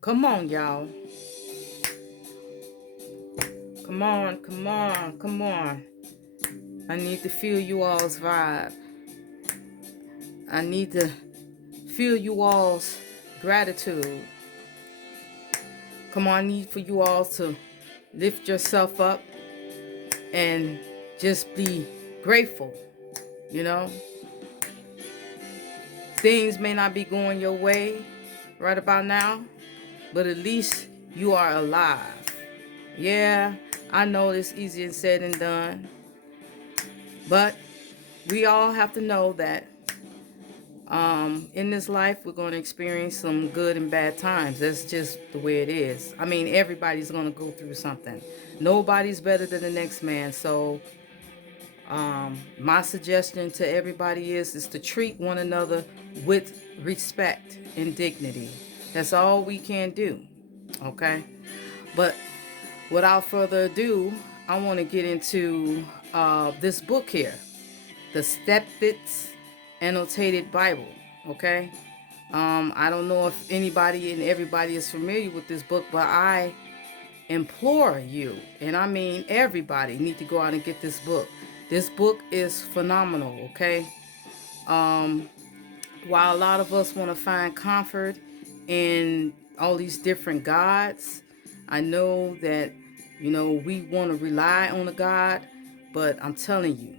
Come on, y'all. Come on, come on, come on. I need to feel you all's vibe. I need to feel you all's gratitude. Come on, I need for you all to lift yourself up and just be grateful. You know, things may not be going your way right about now, but at least you are alive. Yeah, I know it's easier said than done, but we all have to know that in this life we're going to experience some good and bad times. That's just the way it is. I mean, everybody's going to go through something. Nobody's better than the next man. So my suggestion to everybody is to treat one another with respect and dignity. That's all we can do. Okay, but without further ado, I want to get into this book here, the Stepfitz Annotated Bible. Okay, I don't know if anybody and everybody is familiar with this book, but I implore you, and I mean everybody, need to go out and get this book. This book is phenomenal. Okay, um, while a lot of us want to find comfort in all these different gods, I know that we want to rely on a God, but I'm telling you,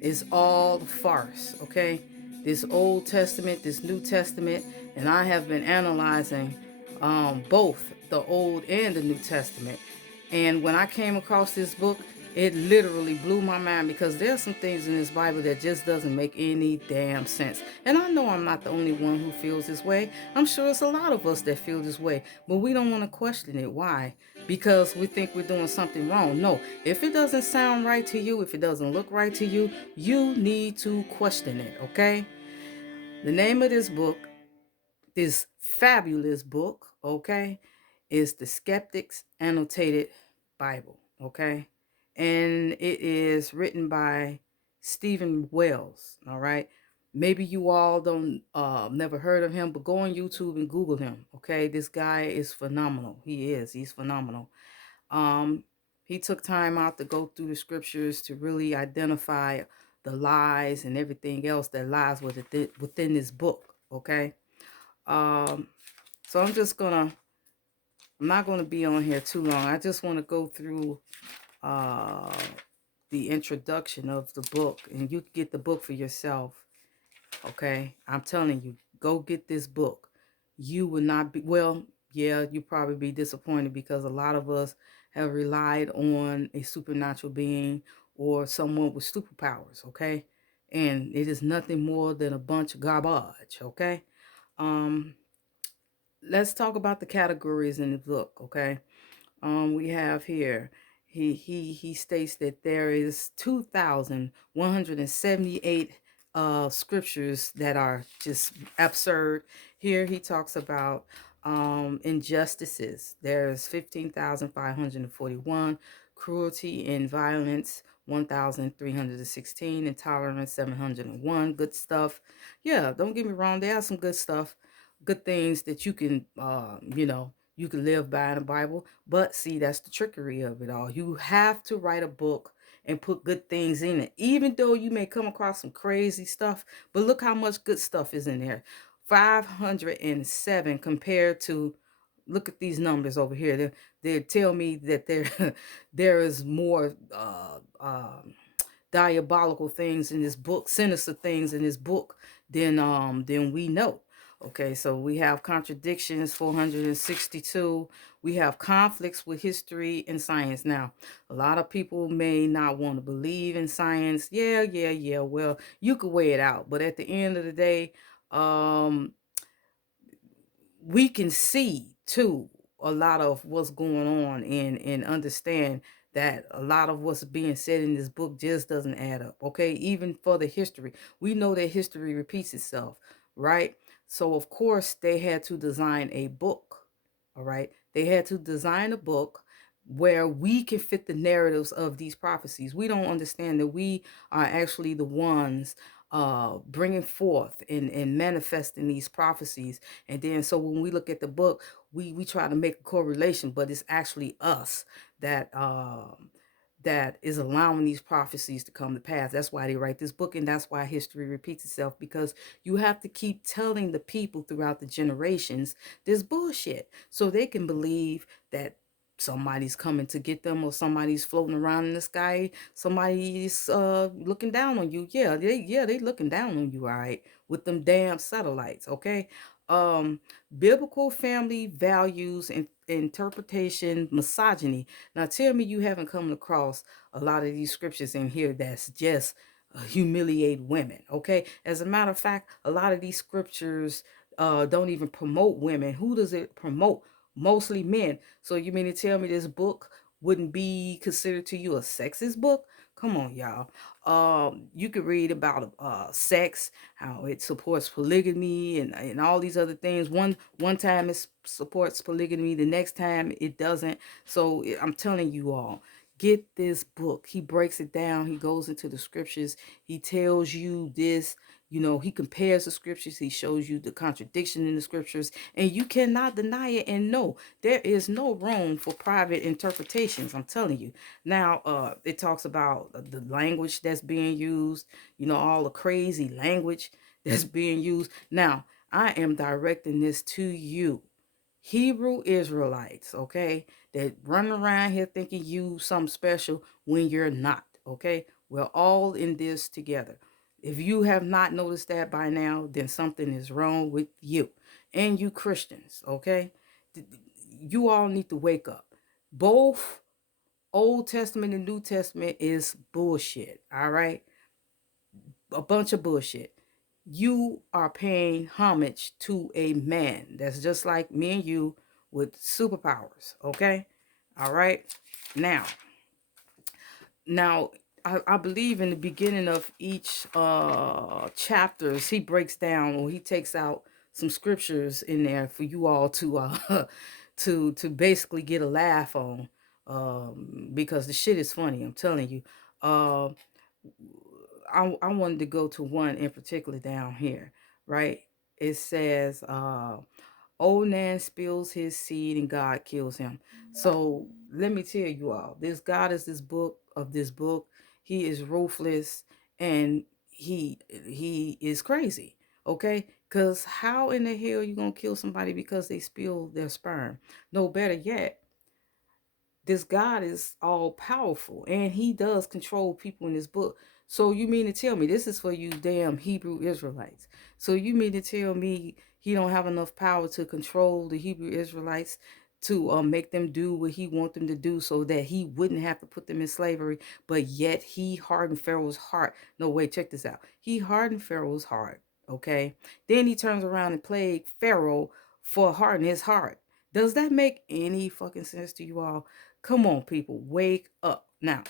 it's all farce. Okay, this Old Testament, this New Testament, and I have been analyzing both the Old and the New Testament. And when I came across this book, it literally blew my mind because there's some things in this Bible that just doesn't make any damn sense. And I know I'm not the only one who feels this way. I'm sure it's a lot of us that feel this way, but we don't want to question it. Why? Because we think we're doing something wrong. No, if it doesn't sound right to you, if it doesn't look right to you, you need to question it, okay? The name of this book, this fabulous book, okay, is the Skeptics Annotated Bible, okay? And it is written by Stephen Wells, all right? Maybe you all don't never heard of him, but go on YouTube and Google him, okay? This guy is phenomenal. He's phenomenal. Um, he took time out to go through the scriptures to really identify the lies and everything else that lies within this book, okay? Um, so I'm not gonna be on here too long. I just want to go through uh, the introduction of the book, and you can get the book for yourself. Okay, I'm telling you, go get this book. You will not be well. Yeah, you probably be disappointed because a lot of us have relied on a supernatural being or someone with superpowers. Okay, and it is nothing more than a bunch of garbage. Okay. Um, let's talk about the categories in the book. Okay, we have here. He states that there is 2,178 scriptures that are just absurd. Here he talks about injustices. There's 15,541, cruelty and violence 1,316, intolerance 701. Good stuff. Yeah, don't get me wrong. There are some good stuff, good things that you can you can live by in the Bible. But see, that's the trickery of it all. You have to write a book and put good things in it, even though you may come across some crazy stuff. But look how much good stuff is in there. 507 compared to, look at these numbers over here. They tell me that there there is more diabolical things in this book, sinister things in this book than we know. Okay, so we have contradictions 462. We have conflicts with history and science. Now, a lot of people may not want to believe in science. Yeah. Well, you could weigh it out, but at the end of the day, um we can see too a lot of what's going on and understand that a lot of what's being said in this book just doesn't add up. Okay, even for the history, we know that history repeats itself, right? So of course they had to design a book. All right, they had to design a book where we can fit the narratives of these prophecies. We don't understand that we are actually the ones bringing forth and manifesting these prophecies. And then so when we look at the book, we try to make a correlation, but it's actually us that that is allowing these prophecies to come to pass. That's why they write this book, and that's why history repeats itself, because you have to keep telling the people throughout the generations this bullshit so they can believe that somebody's coming to get them, or somebody's floating around in the sky, somebody's looking down on you. Yeah, they looking down on you, all right, with them damn satellites, okay? um Biblical family values and interpretation, misogyny. Now tell me you haven't come across a lot of these scriptures in here that's just humiliate women, okay? As a matter of fact, a lot of these scriptures don't even promote women. Who does it promote? Mostly men. So you mean to tell me this book wouldn't be considered to you a sexist book? Come on, y'all. You could read about sex, how it supports polygamy and all these other things. One time it supports polygamy, the next time it doesn't. So I'm telling you all, get this book. He breaks it down. He goes into the scriptures. He tells you this. You know, he compares the scriptures. He shows you the contradiction in the scriptures, and you cannot deny it. And no, there is no room for private interpretations. I'm telling you. Now, it talks about the language that's being used. You know, all the crazy language that's being used. Now, I am directing this to you, Hebrew Israelites, okay, that run around here thinking you something special when you're not, okay? We're all in this together. If you have not noticed that by now, then something is wrong with you and you Christians, okay? You all need to wake up. Both Old Testament and New Testament is bullshit, all right? A bunch of bullshit. You are paying homage to a man that's just like me and you with superpowers, okay? All right. Now, now I believe in the beginning of each chapters he breaks down, or he takes out some scriptures in there for you all to to basically get a laugh on, because the shit is funny, I'm telling you. um I wanted to go to one in particular down here, right? It says, Onan spills his seed and God kills him. So let me tell you all, this God is this book. He is ruthless, and he is crazy. Okay? Because how in the hell you gonna kill somebody because they spilled their sperm? No, better yet, this God is all powerful, and he does control people in this book. So you mean to tell me, this is for you damn Hebrew Israelites. So you mean to tell me he don't have enough power to control the Hebrew Israelites, to make them do what he want them to do so that he wouldn't have to put them in slavery, but yet he hardened Pharaoh's heart. No, wait, check this out. He hardened Pharaoh's heart, okay? Then he turns around and plagued Pharaoh for hardening his heart. Does that make any fucking sense to you all? Come on, people, wake up. Now,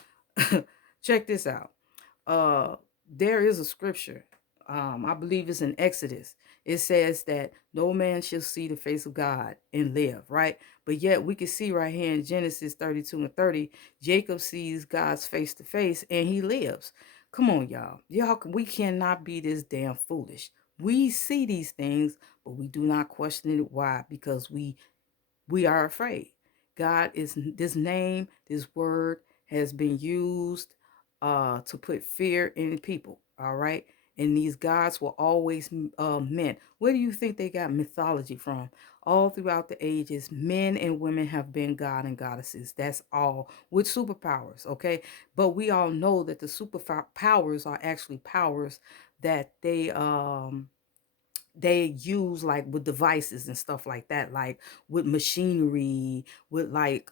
check this out. Uh, there is a scripture. I believe it's in Exodus. It says that no man shall see the face of God and live, right? But yet we can see right here in Genesis 32 and 30, Jacob sees God's face to face and he lives. Come on, y'all. We cannot be this damn foolish. We see these things, but we do not question it. Why? Because we are afraid. God is this name, this word has been used to put fear in people. All right. And these gods were always men. Where do you think they got mythology from? All throughout the ages, men and women have been god and goddesses. That's all, with superpowers. Okay. But we all know that the superpowers are actually powers that they use, like with devices and stuff like that, like with machinery, with like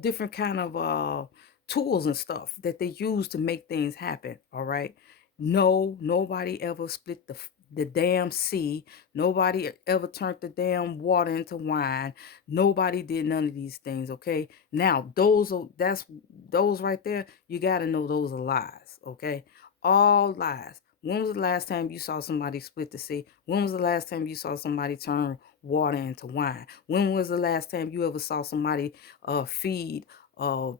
different kind of tools and stuff that they use to make things happen. All right. No, nobody ever split the damn sea. Nobody ever turned the damn water into wine. Nobody did none of these things. Okay. Now those right there, you got to know those are lies. Okay. All lies. When was the last time you saw somebody split the sea? When was the last time you saw somebody turn water into wine? When was the last time you ever saw somebody feed a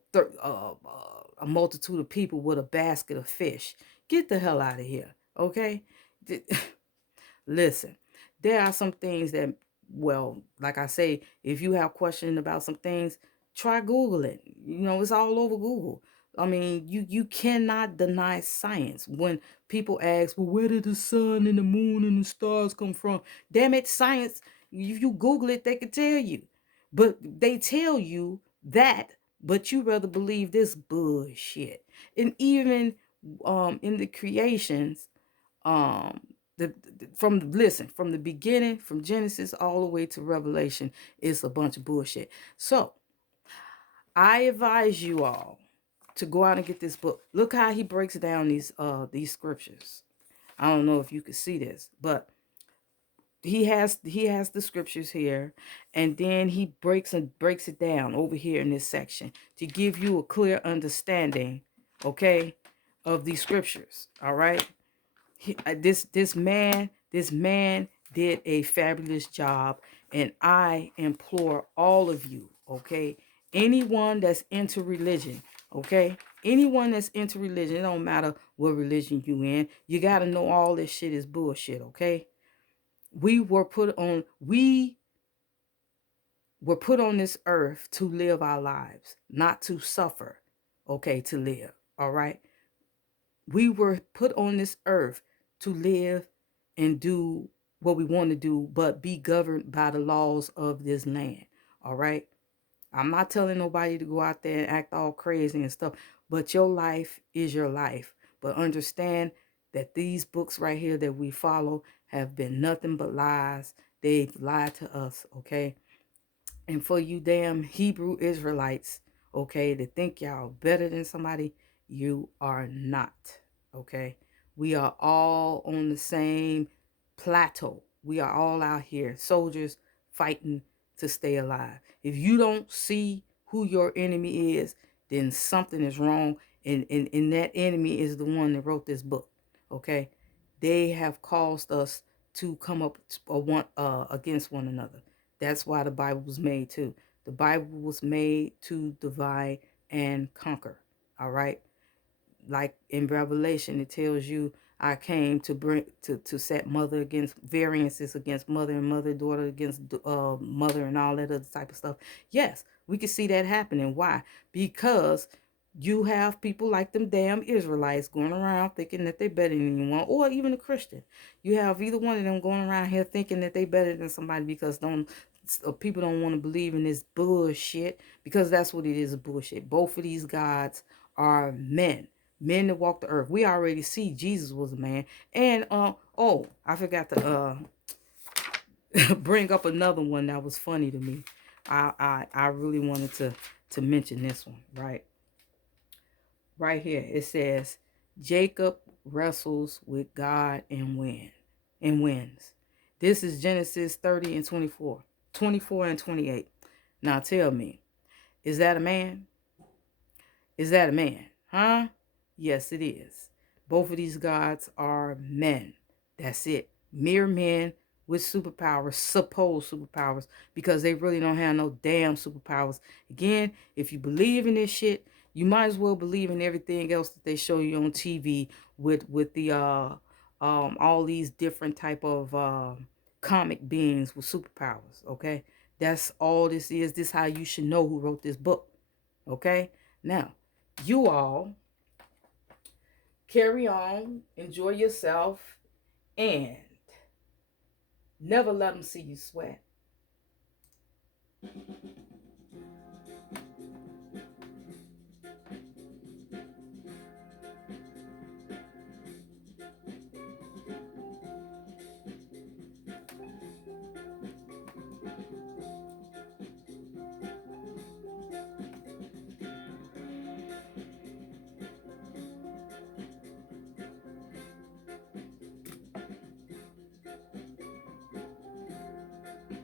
multitude of people with a basket of fish? Get the hell out of here. Okay? Listen, there are some things that, well, like I say, if you have questions about some things, try Google it. It's all over Google. I mean, you cannot deny science. When people ask, well, where did the sun and the moon and the stars come from? Damn it, science. If you Google it, they can tell you. But they tell you that, but you rather believe this bullshit. And even in the creations, um from the beginning, from Genesis all the way to Revelation, it's a bunch of bullshit. So I advise you all to go out and get this book. Look how he breaks down these scriptures. I don't know if you can see this, but he has the scriptures here, and then he breaks it down over here in this section to give you a clear understanding, okay, of these scriptures. All right. This man did a fabulous job, and I implore all of you, okay, anyone that's into religion, okay, anyone that's into religion, it don't matter what religion you in, you got to know all this shit is bullshit. Okay, we were put on this earth to live our lives, not to suffer, okay, to live. All right, we were put on this earth to live and do what we want to do, but be governed by the laws of this land. All right. I'm not telling nobody to go out there and act all crazy and stuff, but your life is your life. But understand that these books right here that we follow have been nothing but lies. They've lied to us. Okay. And for you damn Hebrew Israelites, okay, to think y'all better than somebody, you are not. Okay. We are all on the same plateau. We are all out here, soldiers fighting to stay alive. If you don't see who your enemy is, then something is wrong. And that enemy is the one that wrote this book. Okay. They have caused us to come up against one another. That's why the Bible was made too. The Bible was made to divide and conquer. All right. Like in Revelation, it tells you I came to bring to set mother against variances against mother, and mother daughter against mother, and all that other type of stuff. Yes, we can see that happening. Why? Because you have people like them damn Israelites going around thinking that they better than anyone, or even a Christian. You have either one of them going around here thinking that they better than somebody because people don't want to believe in this bullshit, because that's what it is, bullshit. Both of these gods are men that walk the earth. We already see Jesus was a man. And oh, I forgot to bring up another one that was funny to me. I really wanted to mention this one, right here. It says Jacob wrestles with God and wins. This is Genesis 30 and 24, 24 and 28. Now tell me, is that a man? Is that a man? Huh? Yes, it is. Both of these gods are men. That's it. Mere men with superpowers, supposed superpowers, because they really don't have no damn superpowers. Again, if you believe in this shit, you might as well believe in everything else that they show you on TV with the all these different type of comic beings with superpowers. Okay, that's all this is. This is how you should know who wrote this book. Okay, now you all carry on, enjoy yourself, and never let them see you sweat.